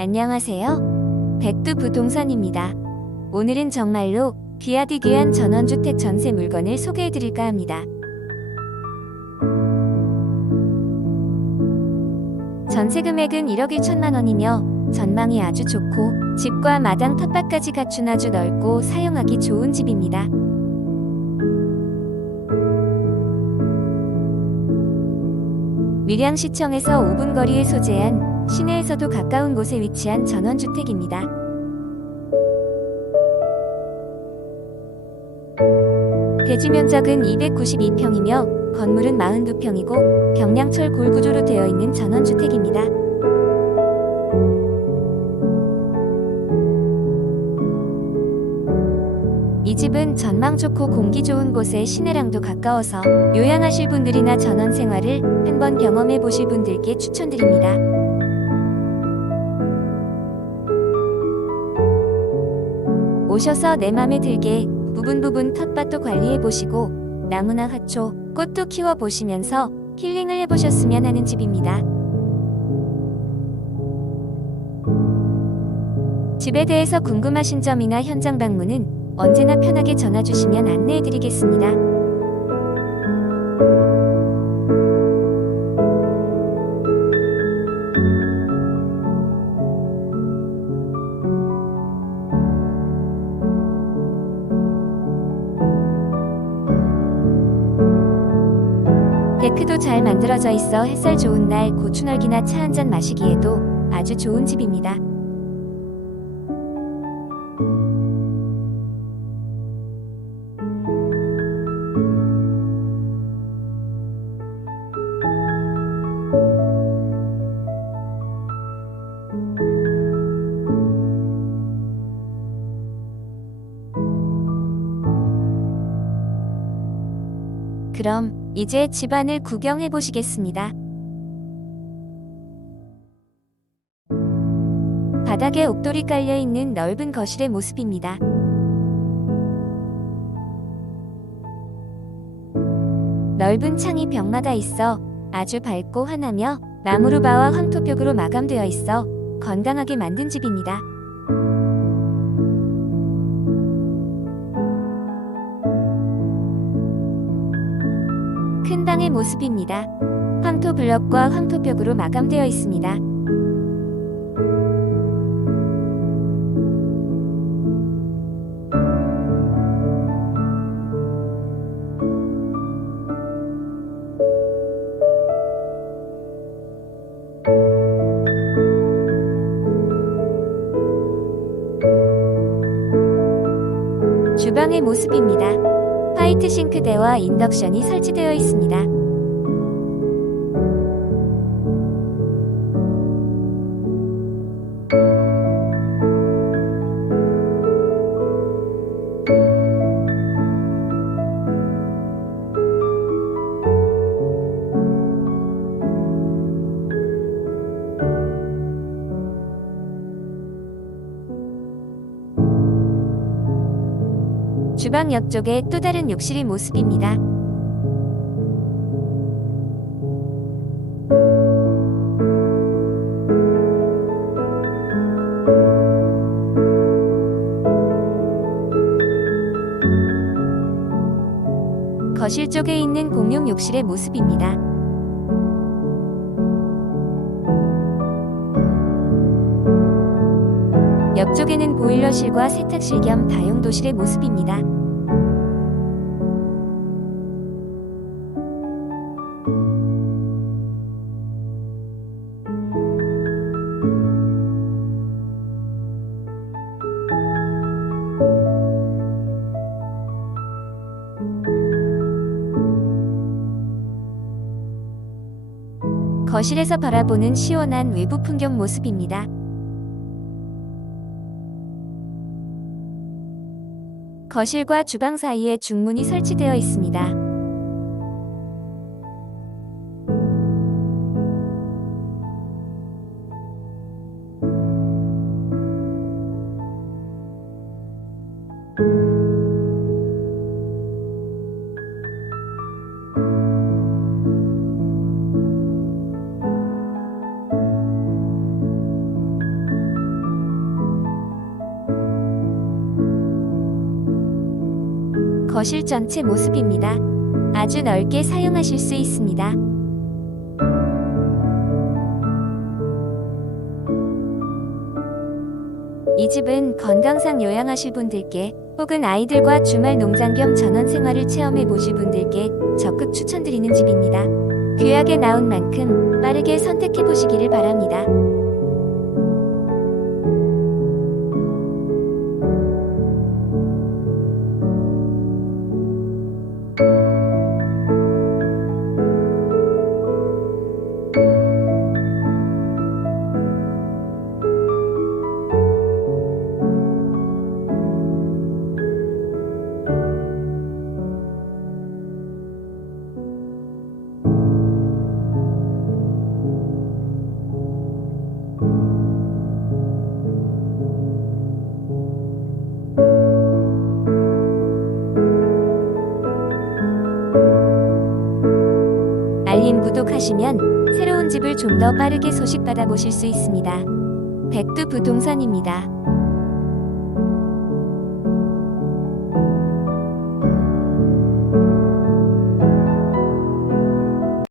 안녕하세요. 백두 부동산입니다. 오늘은 정말로 귀하디 귀한 전원주택 전세 물건을 소개해드릴까 합니다. 전세 금액은 1억 1천만 원이며 전망이 아주 좋고 집과 마당 텃밭까지 갖춘 아주 넓고 사용하기 좋은 집입니다. 밀양시청에서 5분 거리에 소재한 시내에서도 가까운 곳에 위치한 전원주택입니다. 대지 면적은 292평이며 건물은 42평이고 경량철 골구조로 되어 있는 전원주택입니다. 이 집은 전망 좋고 공기 좋은 곳에 시내랑도 가까워서 요양하실 분들이나 전원 생활을 한번 경험해 보실 분들께 추천드립니다. 오셔서 내 맘에 들게 부분 부분 텃밭도 관리해 보시고 나무나 화초, 꽃도 키워 보시면서 힐링을 해 보셨으면 하는 집입니다. 집에 대해서 궁금하신 점이나 현장 방문은 언제나 편하게 전화 주시면 안내해 드리겠습니다. 데크도 잘 만들어져 있어 햇살 좋은 날 고추널기나 차 한 잔 마시기에도 아주 좋은 집입니다. 그럼 이제 집안을 구경해 보시겠습니다. 바닥에 옥돌이 깔려 있는 넓은 거실의 모습입니다. 넓은 창이 벽마다 있어 아주 밝고 환하며 나무루바와 황토벽으로 마감되어 있어 건강하게 만든 집입니다. 큰 방의 모습입니다. 황토 블럭과 황토벽으로 마감되어 있습니다. 주방의 모습입니다. 화이트 싱크대와 인덕션이 설치되어 있습니다. 주방 옆쪽에 또 다른 욕실의 모습입니다. 거실 쪽에 있는 공용 욕실의 모습입니다. 옆쪽에는 보일러실과 세탁실 겸 다용도실의 모습입니다. 거실에서 바라보는 시원한 외부 풍경 모습입니다. 거실과 주방 사이에 중문이 설치되어 있습니다. 거실 전체 모습입니다. 아주 넓게 사용하실 수 있습니다. 이 집은 건강상 요양하실 분들께 혹은 아이들과 주말 농장 겸 전원 생활을 체험해 보실 분들께 적극 추천드리는 집입니다. 규약에 나온 만큼 빠르게 선택해 보시기를 바랍니다. 하시면 새로운 집을 좀 더 빠르게 소식 받아 보실 수 있습니다. 백두 부동산입니다.